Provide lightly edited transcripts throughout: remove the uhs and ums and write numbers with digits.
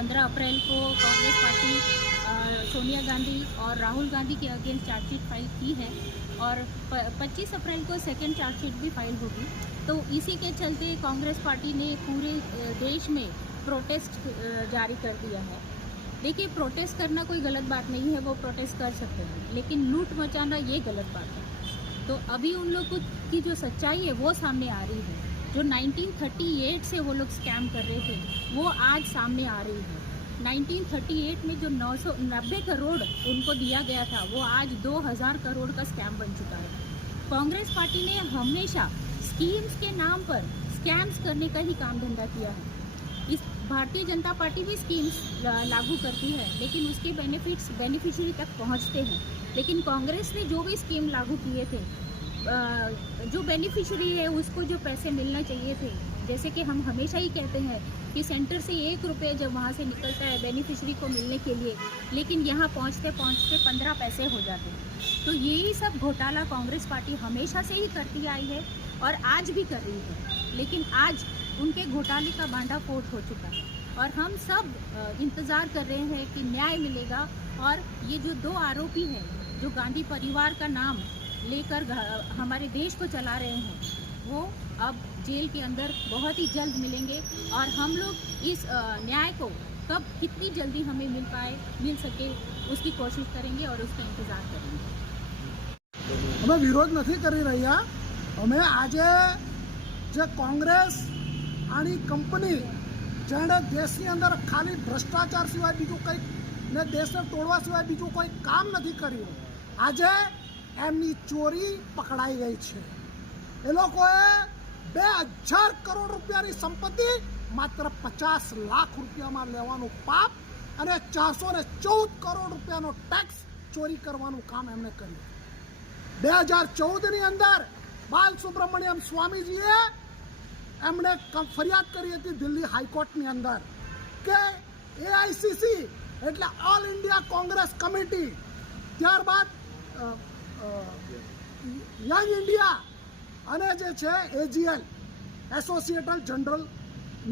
15 अप्रैल को कांग्रेस पार्टी सोनिया गांधी और राहुल गांधी के अगेंस्ट चार्जशीट फाइल की है और 25 अप्रैल को सेकेंड चार्जशीट भी फाइल होगी। तो इसी के चलते कांग्रेस पार्टी ने पूरे देश में प्रोटेस्ट जारी कर दिया है। देखिए, प्रोटेस्ट करना कोई गलत बात नहीं है, वो प्रोटेस्ट कर सकते हैं, लेकिन लूट मचाना ये गलत बात है। तो अभी उन लोग की जो सच्चाई है वो सामने आ रही है। जो 1938 से वो लोग स्कैम कर रहे थे वो आज सामने आ रही है। 1938 में जो 990 करोड़ उनको दिया गया था वो आज 2000 करोड़ का स्कैम बन चुका है। कांग्रेस पार्टी ने हमेशा स्कीम्स के नाम पर स्कैम्स करने का ही काम धंधा किया है। इस भारतीय जनता पार्टी भी स्कीम्स लागू करती है, लेकिन उसके बेनिफिट्स बेनिफिशियरी तक पहुंचते हैं। लेकिन कांग्रेस ने जो भी स्कीम लागू किए थे, जो बेनिफिशियरी है उसको जो पैसे मिलना चाहिए थे, जैसे कि हम हमेशा ही कहते हैं कि सेंटर से 1 रुपये जब वहाँ से निकलता है बेनिफिशियरी को मिलने के लिए, लेकिन यहाँ पहुँचते पहुँचते 15 पैसे हो जाते हैं। तो यही सब घोटाला कांग्रेस पार्टी हमेशा से ही करती आई है और आज भी कर रही है। लेकिन आज उनके घोटाले का भांडाफोड़ हो चुका है और हम सब इंतज़ार कर रहे हैं कि न्याय मिलेगा और ये जो 2 आरोपी हैं जो गांधी परिवार का नाम लेकर हमारे देश को चला रहे हैं वो अब जेल के अंदर बहुत ही जल्द मिलेंगे और हम लोग इस न्याय को कब कितनी जल्दी हमें मिल सके उसकी कोशिश करेंगे और उसका इंतज़ार करेंगे। અમે વિરોધ નથી કરી રહ્યા। અમે આજે જે કોંગ્રેસ આની કંપની જેણે દેશની અંદર ખાલી ભ્રષ્ટાચાર સિવાય બીજું કંઈ ને દેશને તોડવા સિવાય બીજું કોઈ કામ નથી કર્યું, આજે એમની ચોરી પકડાઈ ગઈ છે। એ લોકોએ 2000 કરોડ રૂપિયાની સંપત્તિ માત્ર 50 લાખ રૂપિયામાં લેવાનું પાપ અને 414 કરોડ રૂપિયાનો ટેક્સ ચોરી કરવાનું કામ એમણે કર્યું। 2014ની અંદર બાલસુબ્રમણ્યમ સ્વામીજીએ એમણે ફરિયાદ કરી હતી દિલ્હી હાઈકોર્ટની અંદર કે એઆઈસીસી એટલે ઓલ ઇન્ડિયા કોંગ્રેસ કમિટી, ત્યારબાદ યંગ ઇન્ડિયા અને જે છે એજીએલ એસોસિએટેડ જનરલ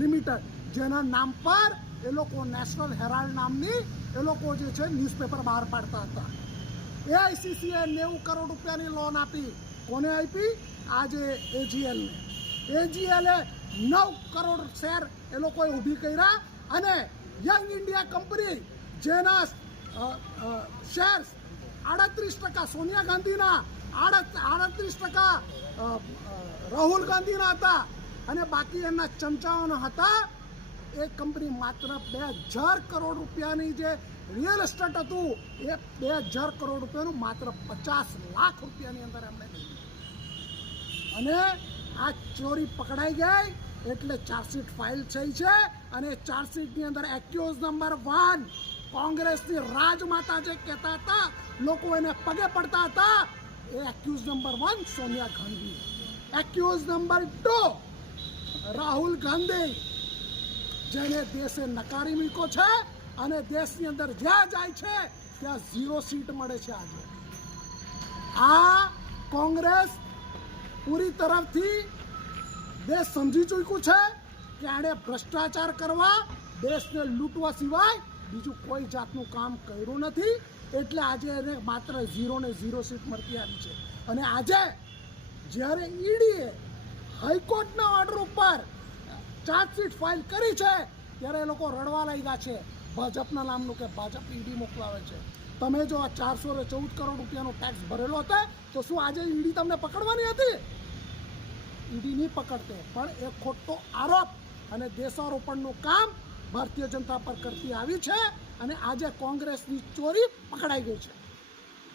લિમિટેડ જેના નામ પર એ લોકો નેશનલ હેરાલ્ડ નામની એ લોકો જે છે ન્યૂઝપેપર બહાર પાડતા હતા। એઆઈસીસીએ 90 કરોડ રૂપિયાની લોન આપી। કોને આપી? આજે એજીએલને। એજીએલે 9 કરોડ શેર એ લોકોએ ઊભી કર્યા અને યંગ ઇન્ડિયા કંપની જેના શેર્સ 38% સોનિયા ગાંધીના, 38% રાહુલ ગાંધીના હતા અને બાકી એના ચમચાઓના હતા। એ કંપની માત્ર 2000 કરોડ રૂપિયાની જે રિયલ એસ્ટેટ હતું એ 2000 કરોડ રૂપિયાનું માત્ર 50 લાખ રૂપિયાની અંદર એમણે લીધું અને આ ચોરી પકડાઈ ગઈ એટલે ચાર્જશીટ ફાઇલ થઈ છે અને ચાર્જશીટની અંદર એક્યુઝ નંબર 1 કોંગ્રેસની રાજમાતા જે કહેતા હતા, લોકો એને પગે પડતા હતા, એ accuse number 1 Sonia Gandhi. Accuse number 2 Rahul Gandhi જેને દેશે નકારી મૂક્યો છે અને દેશની અંદર જ્યાં જાય છે ત્યાં 0 સીટ મળે છે। આજે આ કોંગ્રેસ પૂરી તરફથી દેશ સમજી ચૂક્યું છે કે આણે ભ્રષ્ટાચાર કરવા, દેશને લૂંટવા સિવાય બીજું કોઈ જાતનું કામ કર્યું નથી, એટલે આજે એને માત્ર 0 ને 0 સીટ મળતી આવી છે। અને આજે જ્યારે ઈડીએ હાઈકોર્ટના ઓર્ડર ઉપર ચાર્જશીટ ફાઇલ કરી છે ત્યારે એ લોકો રડવા લાગ્યા છે ભાજપના નામનું કે ભાજપ ઈડી મોકલાવે છે। તમે જો આ 414 કરોડ રૂપિયાનો ટેક્સ ભરેલો હતો તો શું આજે ઈડી તમને પકડવાની હતી? ઈડી નહીં પકડતે, પણ એક ખોટો આરોપ અને દેશારોપણનું કામ ભારતીય જનતા પર કરતી આવી છે અને આજે કોંગ્રેસની ચોરી પકડાઈ ગઈ છે।